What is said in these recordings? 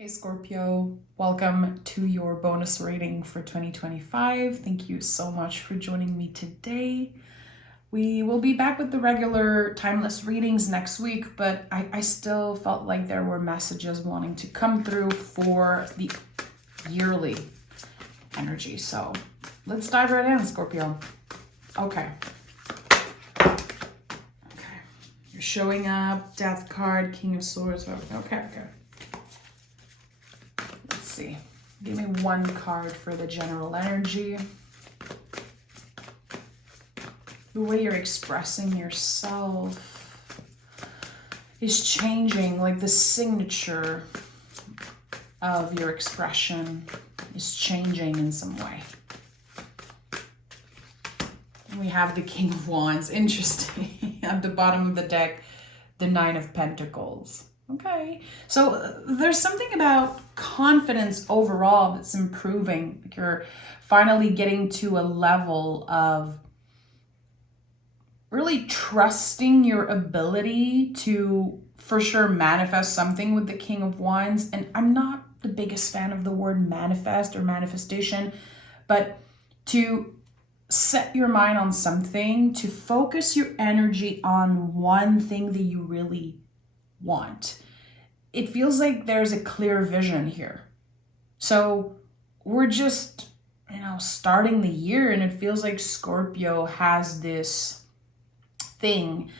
Hey Scorpio, welcome to your bonus reading for 2025. Thank you so much for joining me today. We will be back with the regular timeless readings next week, but I still felt like there were messages wanting to come through for the yearly energy. So let's dive right in, Scorpio. Okay. You're showing up, Death card, King of Swords. Okay. See. Give me one card for the general energy. The way you're expressing yourself is changing, like the signature of your expression is changing in some way. And we have the King of Wands, interesting. At the bottom of the deck, the Nine of Pentacles. Okay, so there's something about confidence overall that's improving. Like you're finally getting to a level of really trusting your ability to, for sure, manifest something with the King of Wands. And I'm not the biggest fan of the word manifest or manifestation, but to set your mind on something, to focus your energy on one thing that you really want. It feels like there's a clear vision here. So we're just, starting the year, and it feels like Scorpio has this thing,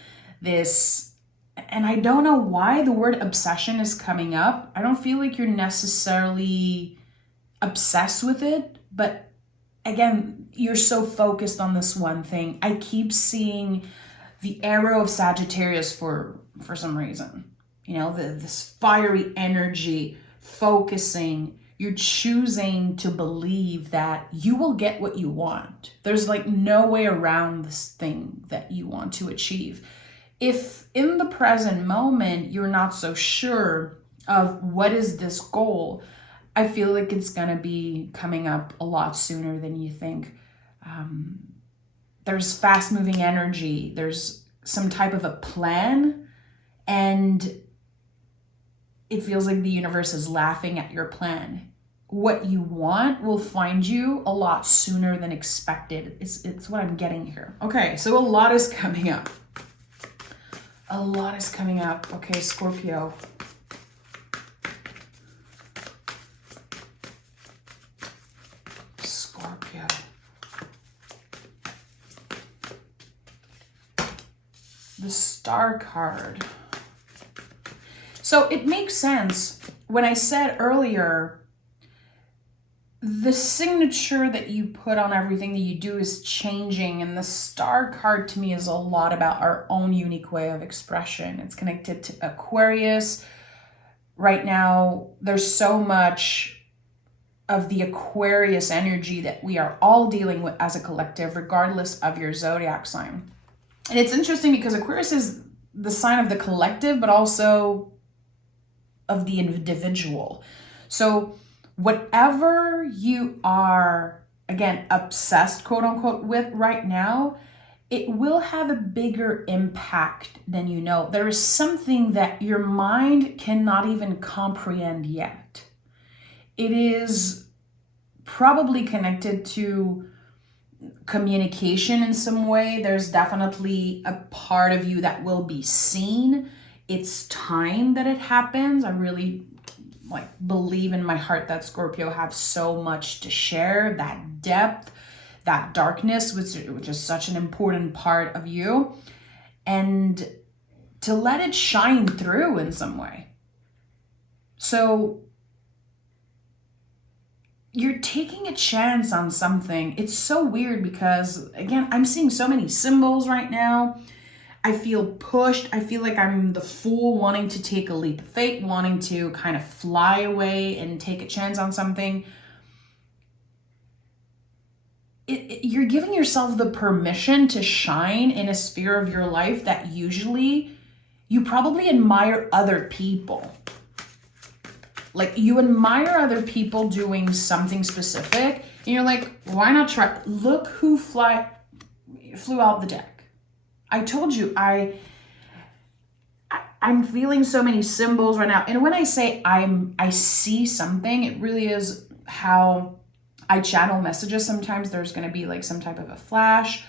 and I don't know why the word obsession is coming up. I don't feel like you're necessarily obsessed with it, but again, you're so focused on this one thing. I keep seeing the arrow of Sagittarius for some reason. This fiery energy, focusing, you're choosing to believe that you will get what you want. There's like no way around this thing that you want to achieve. If in the present moment, you're not so sure of what is this goal, I feel like it's going to be coming up a lot sooner than you think. There's fast moving energy. There's some type of a plan, and it feels like the universe is laughing at your plan. What you want will find you a lot sooner than expected. It's what I'm getting here. Okay, so a lot is coming up. Okay, Scorpio. The Star card. So it makes sense when I said earlier, the signature that you put on everything that you do is changing. And the Star card to me is a lot about our own unique way of expression. It's connected to Aquarius. Right now, there's so much of the Aquarius energy that we are all dealing with as a collective, regardless of your zodiac sign. And it's interesting because Aquarius is the sign of the collective, but also of the individual. So whatever you are, again, obsessed, quote unquote, with right now, it will have a bigger impact than you know. There is something that your mind cannot even comprehend yet. It is probably connected to communication in some way. There's definitely a part of you that will be seen. It's time that it happens. I really believe in my heart that Scorpio have so much to share, that depth, that darkness, which is such an important part of you, and to let it shine through in some way. So you're taking a chance on something. It's so weird because, again, I'm seeing so many symbols right now. I feel pushed. I feel like I'm the fool wanting to take a leap of faith, wanting to kind of fly away and take a chance on something. You're giving yourself the permission to shine in a sphere of your life that usually you probably admire other people. Like you admire other people doing something specific and you're like, why not try? Look who flew out the deck. I told you, I'm feeling so many symbols right now. And when I say I see something, it really is how I channel messages. Sometimes there's going to be like some type of a flash.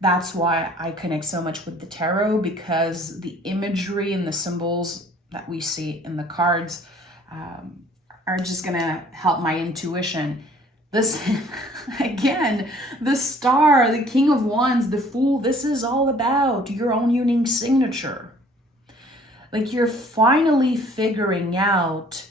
That's why I connect so much with the tarot, because the imagery and the symbols that we see in the cards are just going to help my intuition. Listen, again, the Star, the King of Wands, the Fool, this is all about your own unique signature. Like, you're finally figuring out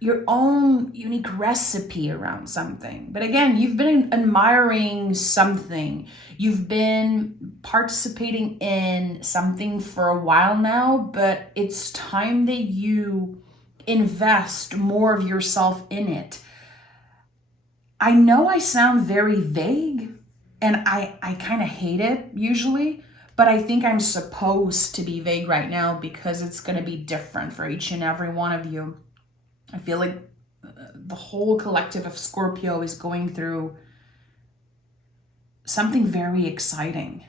your own unique recipe around something. But again, you've been admiring something. You've been participating in something for a while now, but it's time that you invest more of yourself in it. I know I sound very vague, and I kind of hate it usually, but I think I'm supposed to be vague right now because it's going to be different for each and every one of you. I feel like the whole collective of Scorpio is going through something very exciting.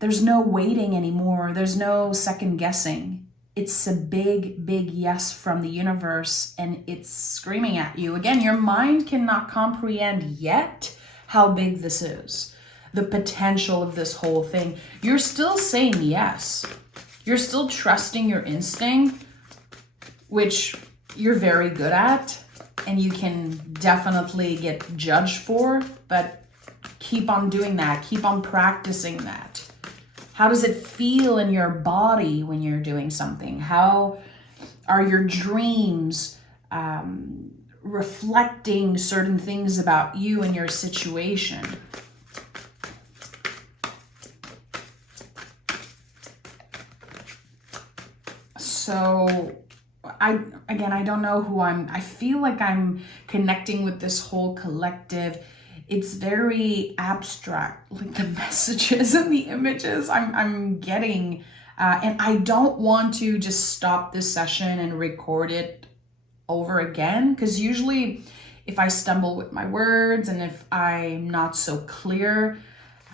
There's no waiting anymore. There's no second guessing. It's a big, big yes from the universe, and it's screaming at you. Again, your mind cannot comprehend yet how big this is, the potential of this whole thing. You're still saying yes. You're still trusting your instinct, which you're very good at, and you can definitely get judged for, but keep on doing that. Keep on practicing that. How does it feel in your body when you're doing something? How are your dreams reflecting certain things about you and your situation? So I don't know who I feel like I'm connecting with this whole collective. It's very abstract, like the messages and the images I'm getting. And I don't want to just stop this session and record it over again, because usually if I stumble with my words and if I'm not so clear,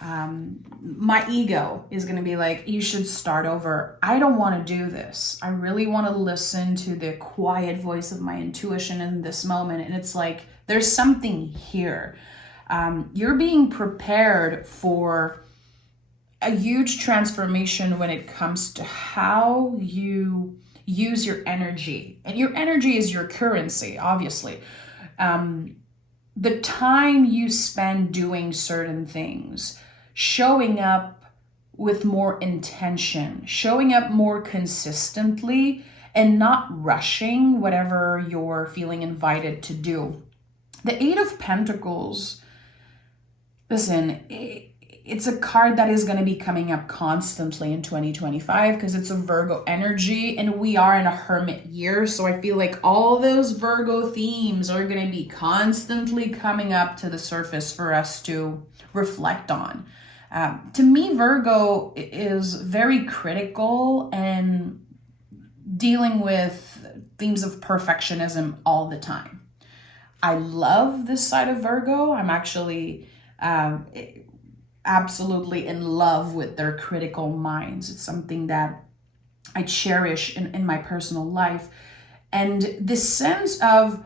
my ego is going to be like, you should start over. I don't want to do this. I really want to listen to the quiet voice of my intuition in this moment. And it's like, there's something here. You're being prepared for a huge transformation when it comes to how you use your energy. And your energy is your currency, obviously. The time you spend doing certain things, showing up with more intention, showing up more consistently, and not rushing whatever you're feeling invited to do. The Eight of Pentacles, listen, it's a card that is going to be coming up constantly in 2025 because it's a Virgo energy, and we are in a hermit year. So I feel like all those Virgo themes are going to be constantly coming up to the surface for us to reflect on. To me, Virgo is very critical and dealing with themes of perfectionism all the time. I love this side of Virgo. I'm actually absolutely in love with their critical minds. It's something that I cherish in my personal life. And this sense of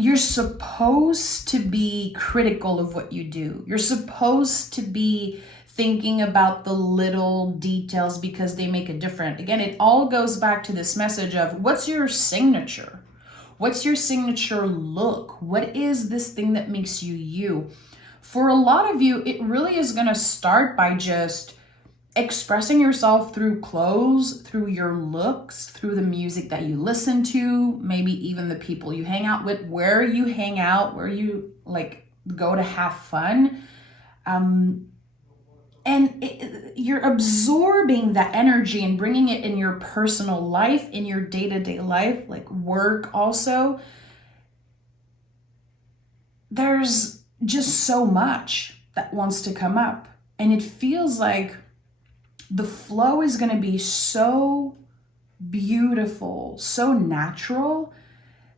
you're supposed to be critical of what you do. You're supposed to be thinking about the little details because they make a difference. Again, it all goes back to this message of what's your signature? What's your signature look? What is this thing that makes you you? For a lot of you, it really is going to start by just expressing yourself through clothes, through your looks, through the music that you listen to, maybe even the people you hang out with, where you hang out, where you like go to have fun. You're absorbing that energy and bringing it in your personal life, in your day-to-day life, like work also. There's just so much that wants to come up. And it feels like the flow is going to be so beautiful, so natural,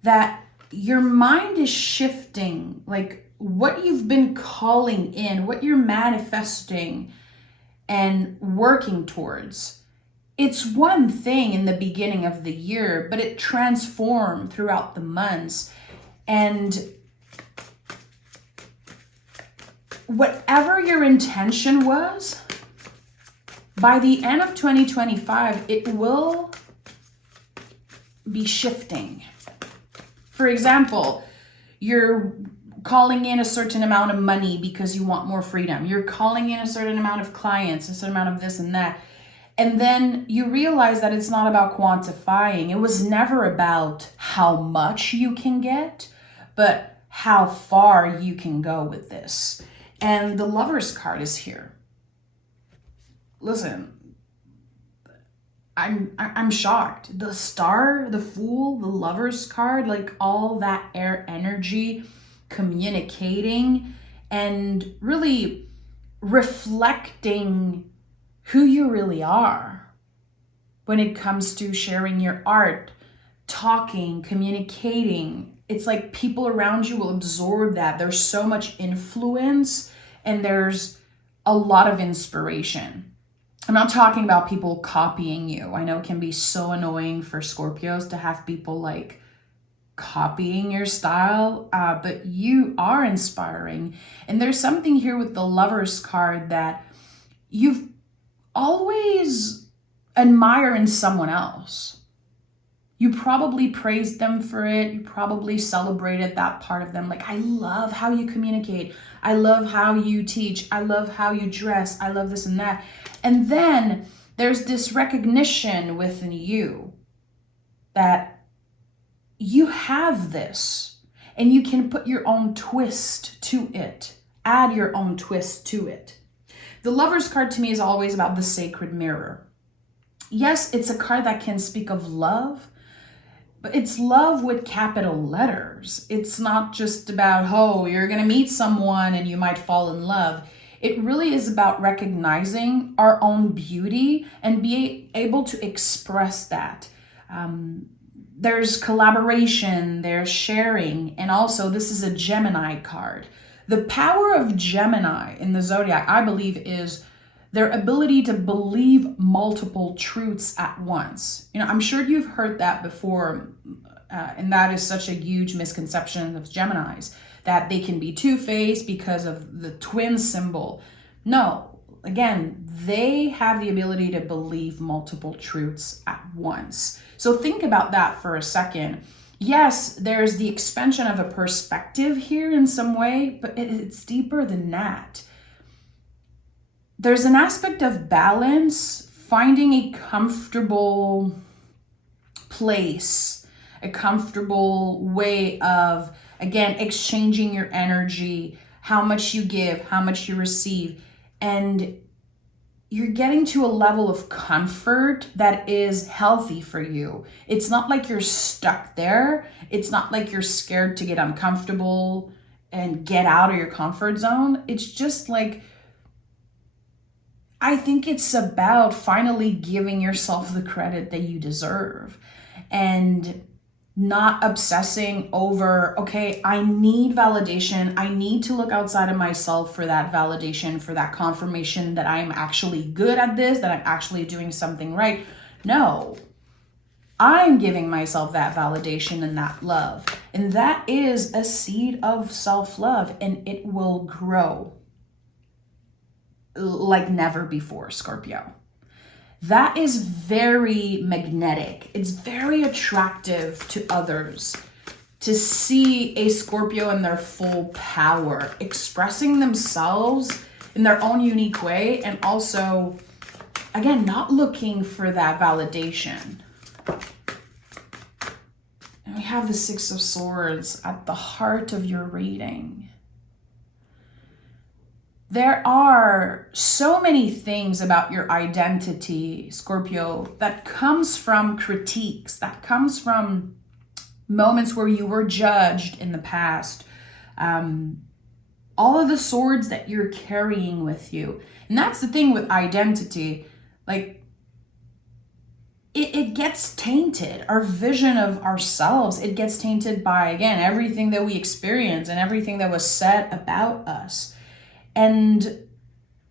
that your mind is shifting, like what you've been calling in, what you're manifesting and working towards. it's one thing in the beginning of the year, but it transformed throughout the months. And whatever your intention was, by the end of 2025, it will be shifting. For example, you're calling in a certain amount of money because you want more freedom. You're calling in a certain amount of clients, a certain amount of this and that. And then you realize that it's not about quantifying. It was never about how much you can get, but how far you can go with this. And the Lover's card is here. Listen, I'm shocked. The Star, the Fool, the Lover's card, like all that air energy, communicating and really reflecting who you really are when it comes to sharing your art, talking, communicating. It's like people around you will absorb that. There's so much influence and there's a lot of inspiration. I'm not talking about people copying you. I know it can be so annoying for Scorpios to have people like copying your style, but you are inspiring. And there's something here with the Lover's card that you've always admire in someone else. You probably praised them for it. You probably celebrated that part of them. Like, I love how you communicate. I love how you teach. I love how you dress. I love this and that. And then there's this recognition within you that you have this and you can put your own twist to it, add your own twist to it. The Lover's card to me is always about the sacred mirror. Yes, it's a card that can speak of love, but it's love with capital letters. It's not just about, oh, you're going to meet someone and you might fall in love. It really is about recognizing our own beauty and being able to express that. There's collaboration, there's sharing, and also this is a Gemini card. The power of Gemini in the zodiac, I believe, is their ability to believe multiple truths at once. You know, I'm sure you've heard that before, and that is such a huge misconception of Geminis, that they can be two-faced because of the twin symbol. No, again, they have the ability to believe multiple truths at once. So think about that for a second. Yes, there's the expansion of a perspective here in some way, but it's deeper than that. There's an aspect of balance, finding a comfortable place, a comfortable way of, again, exchanging your energy, how much you give, how much you receive, and you're getting to a level of comfort that is healthy for you. It's not like you're stuck there. It's not like you're scared to get uncomfortable and get out of your comfort zone. It's just like, I think it's about finally giving yourself the credit that you deserve and not obsessing over, okay, I need validation. I need to look outside of myself for that validation, for that confirmation that I'm actually good at this, that I'm actually doing something right. No, I'm giving myself that validation and that love. And that is a seed of self-love, and it will grow like never before, Scorpio. That is very magnetic. It's very attractive to others to see a Scorpio in their full power, expressing themselves in their own unique way, and also, again, not looking for that validation. And we have the Six of Swords at the heart of your reading. There are so many things about your identity, Scorpio, that comes from critiques, that comes from moments where you were judged in the past. All of the swords that you're carrying with you. And that's the thing with identity. Like, it gets tainted. Our vision of ourselves, it gets tainted by, again, everything that we experience and everything that was said about us. And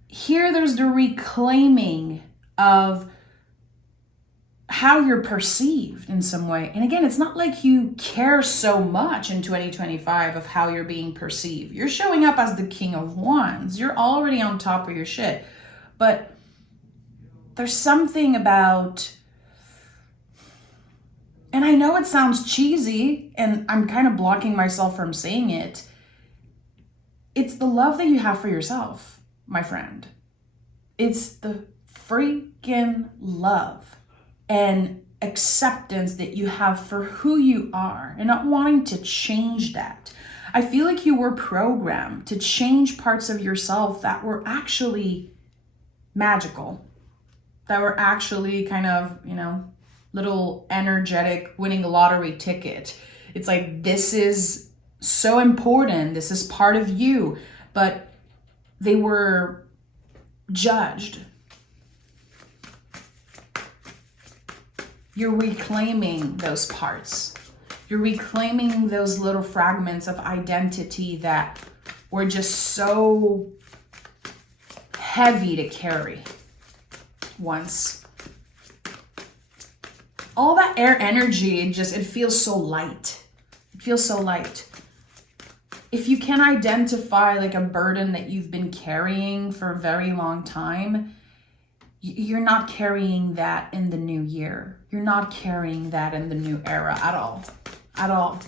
here there's the reclaiming of how you're perceived in some way. And again, it's not like you care so much in 2025 of how you're being perceived. You're showing up as the King of Wands. You're already on top of your shit. But there's something about, and I know it sounds cheesy, and I'm kind of blocking myself from saying it. It's the love that you have for yourself, my friend. It's the freaking love and acceptance that you have for who you are and not wanting to change that. I feel like you were programmed to change parts of yourself that were actually magical, that were actually kind of, little energetic winning a lottery ticket. It's like, this is so important. This is part of you. But they were judged. You're reclaiming those parts. You're reclaiming those little fragments of identity that were just so heavy to carry once. All that air energy, it feels so light. It feels so light. If you can identify like a burden that you've been carrying for a very long time, you're not carrying that in the new year. You're not carrying that in the new era at all. At all.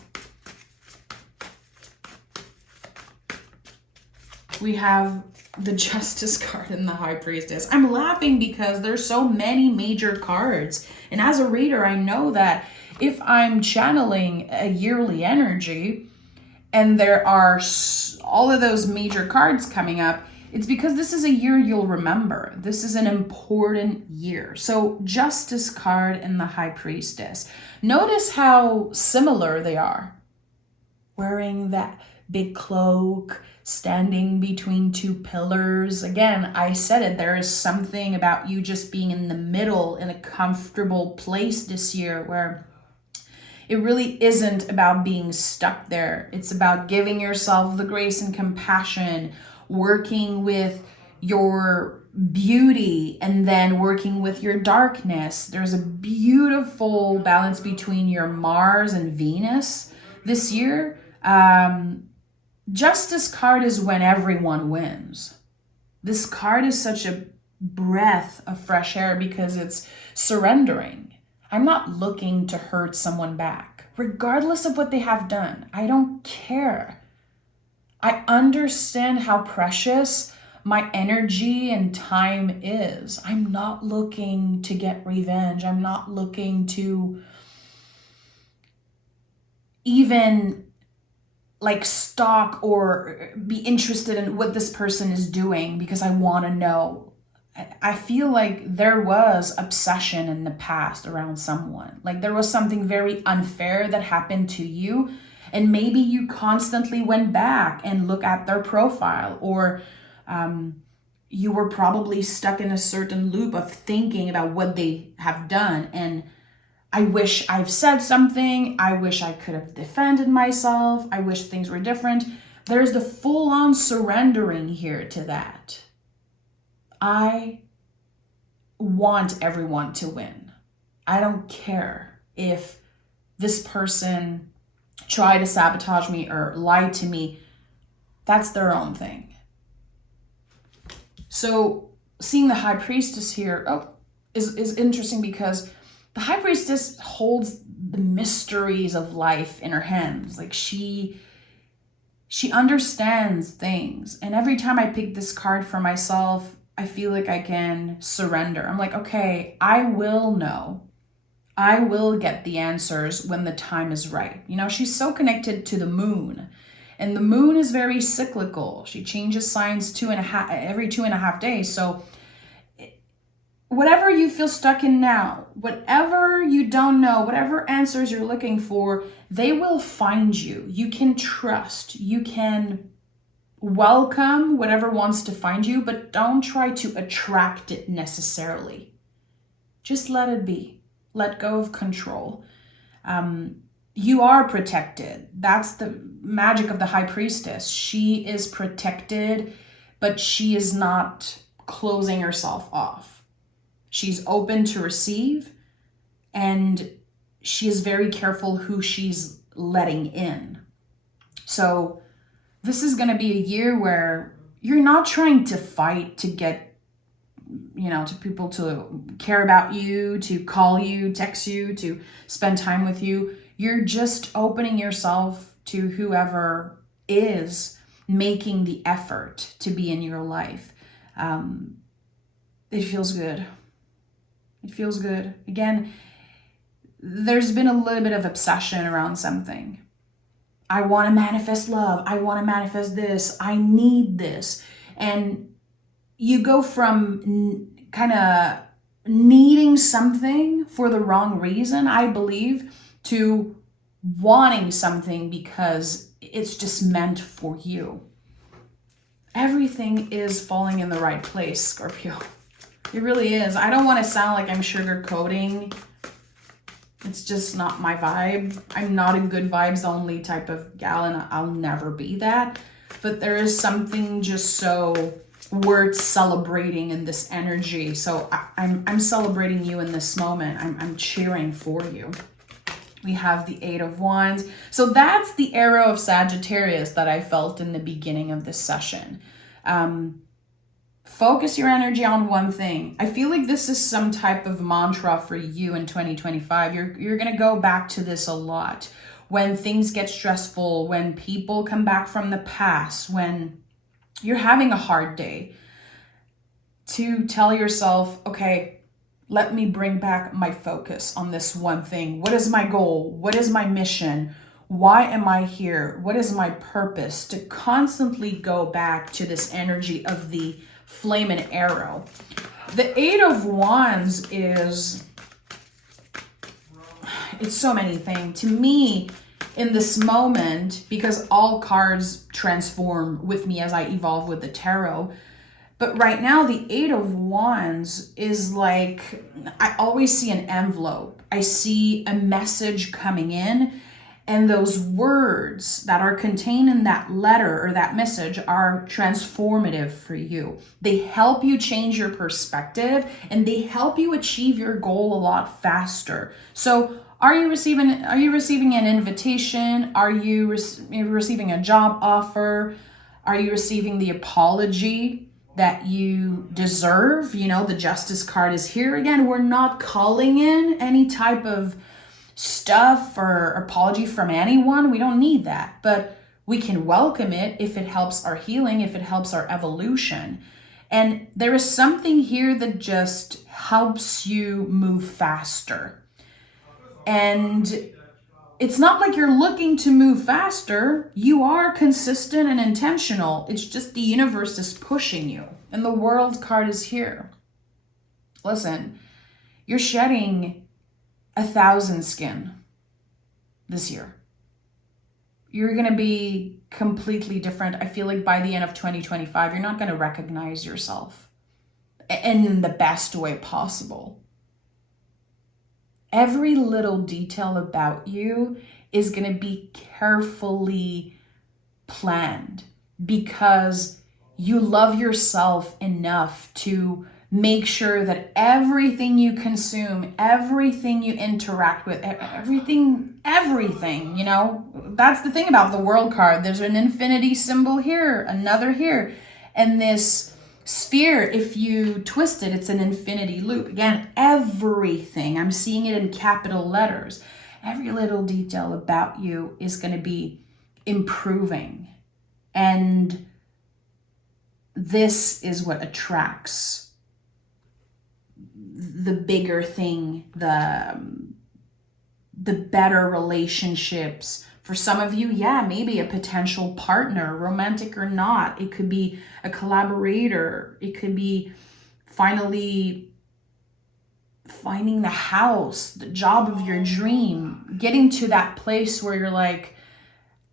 We have the Justice card and the High Priestess. I'm laughing because there's so many major cards. And as a reader, I know that if I'm channeling a yearly energy and there are all of those major cards coming up, it's because this is a year you'll remember. This is an important year. So Justice card and the High Priestess. Notice how similar they are. Wearing that big cloak, standing between two pillars. Again, I said it, there is something about you just being in the middle in a comfortable place this year where it really isn't about being stuck there. It's about giving yourself the grace and compassion, working with your beauty and then working with your darkness. There's a beautiful balance between your Mars and Venus this year. Justice card is when everyone wins. This card is such a breath of fresh air because it's surrendering. I'm not looking to hurt someone back, regardless of what they have done. I don't care. I understand how precious my energy and time is. I'm not looking to get revenge. I'm not looking to even like stalk or be interested in what this person is doing because I want to know. I feel like there was obsession in the past around someone. Like there was something very unfair that happened to you, and maybe you constantly went back and look at their profile, or you were probably stuck in a certain loop of thinking about what they have done. And I wish I've said something. I wish I could have defended myself. I wish things were different. There's the full-on surrendering here to that. I want everyone to win. I don't care if this person tried to sabotage me or lied to me. That's their own thing. So seeing the High Priestess here is interesting because the High Priestess holds the mysteries of life in her hands. Like she understands things. And every time I pick this card for myself, I feel like I can surrender. I'm like, okay, I will know. I will get the answers when the time is right. She's so connected to the moon. And the moon is very cyclical. She changes signs every 2.5 days. So whatever you feel stuck in now, whatever you don't know, whatever answers you're looking for, they will find you. You can trust. You can welcome whatever wants to find you, but don't try to attract it necessarily. Just let it be. Let go of control. You are protected. That's the magic of the High Priestess. She is protected, but she is not closing herself off. She's open to receive, and she is very careful who she's letting in. So this is going to be a year where you're not trying to fight to get, to people to care about you, to call you, text you, to spend time with you. You're just opening yourself to whoever is making the effort to be in your life. It feels good. It feels good. Again, there's been a little bit of obsession around something. I want to manifest love. I want to manifest this. I need this. And you go from kind of needing something for the wrong reason, I believe, to wanting something because it's just meant for you. Everything is falling in the right place, Scorpio. It really is. I don't want to sound like I'm sugarcoating. It's just not my vibe. I'm not a good vibes only type of gal, and I'll never be that. But there is something just so worth celebrating in this energy. So I'm celebrating you in this moment. I'm cheering for you. We have the 8 of Wands. So that's the arrow of Sagittarius that I felt in the beginning of this session. Focus your energy on one thing. I feel like this is some type of mantra for you in 2025. You're going to go back to this a lot. When things get stressful, when people come back from the past, when you're having a hard day, to tell yourself, okay, let me bring back my focus on this one thing. What is my goal? What is my mission? Why am I here? What is my purpose? To constantly go back to this energy of the flame and arrow. The 8 of Wands it's so many things. To me, in this moment, because all cards transform with me as I evolve with the tarot, but right now, the 8 of Wands is like, I always see an envelope. I see a message coming in, and those words that are contained in that letter or that message are transformative for you. They help you change your perspective, and they help you achieve your goal a lot faster. So are you receiving an invitation? Are you receiving a job offer? Are you receiving the apology that you deserve? The Justice card is here again. We're not calling in any type of stuff or apology from anyone. We don't need that, but we can welcome it if it helps our healing, if it helps our evolution. And there is something here that just helps you move faster. And it's not like you're looking to move faster. You are consistent and intentional. It's just the universe is pushing you. And the World card is here. Listen, you're shedding 1,000 skin this year. You're going to be completely different. I feel like by the end of 2025, you're not going to recognize yourself in the best way possible. Every little detail about you is going to be carefully planned because you love yourself enough to make sure that everything you consume, everything you interact with, everything, that's the thing about the World card. There's an infinity symbol here, another here, and this sphere, if you twist it, it's an infinity loop. Again, everything, I'm seeing it in capital letters. Every little detail about you is going to be improving. And this is what attracts the bigger thing, the better relationships. For some of you, maybe a potential partner, romantic or not. It could be a collaborator. It could be finally finding the house, the job of your dream, getting to that place where you're like,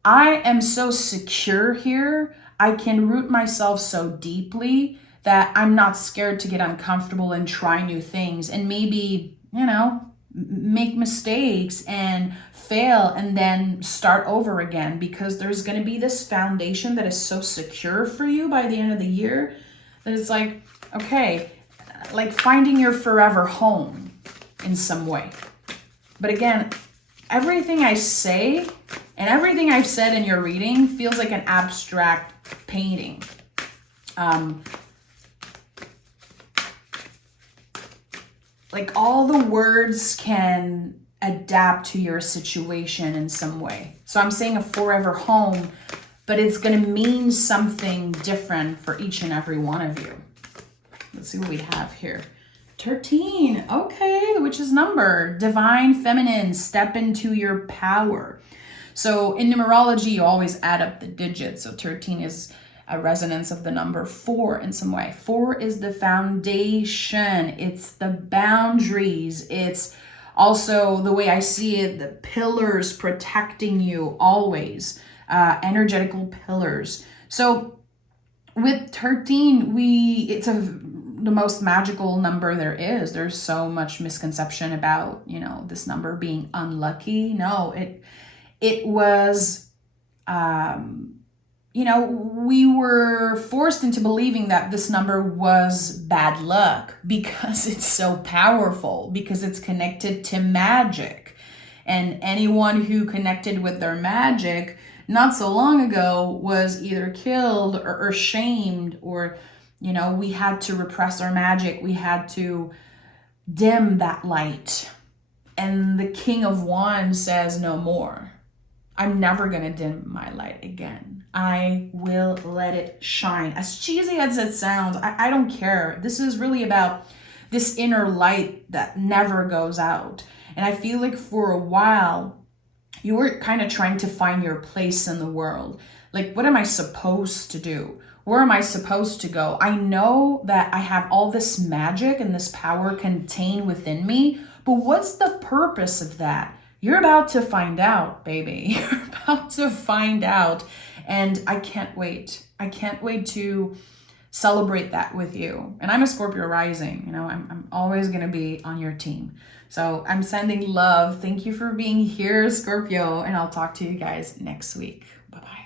I am so secure here. I can root myself so deeply that I'm not scared to get uncomfortable and try new things and maybe, make mistakes and fail and then start over again, because there's going to be this foundation that is so secure for you by the end of the year that it's like, okay, like finding your forever home in some way. But again, everything I say and everything I've said in your reading feels like an abstract painting. Like all the words can adapt to your situation in some way. So I'm saying a forever home, but it's going to mean something different for each and every one of you. Let's see what we have here. 13. Okay, the witch's number. Divine feminine, step into your power. So in numerology, you always add up the digits. So 13 is a resonance of the number 4 in some way. 4 is the foundation. It's the boundaries. It's also, the way I see it, the pillars protecting you always. Energetical pillars. So with 13, it's the most magical number there is. There's so much misconception about, this number being unlucky. No, it was, we were forced into believing that this number was bad luck because it's so powerful, because it's connected to magic. And anyone who connected with their magic not so long ago was either killed or shamed, or, we had to repress our magic. We had to dim that light. And the King of Wands says no more. I'm never going to dim my light again. I will let it shine. As cheesy as it sounds, I don't care. This is really about this inner light that never goes out. And I feel like for a while, you were kind of trying to find your place in the world. Like, what am I supposed to do? Where am I supposed to go? I know that I have all this magic and this power contained within me, but what's the purpose of that? You're about to find out, baby. You're about to find out. And I can't wait. I can't wait to celebrate that with you. And I'm a Scorpio rising. I'm always going to be on your team. So I'm sending love. Thank you for being here, Scorpio. And I'll talk to you guys next week. Bye-bye.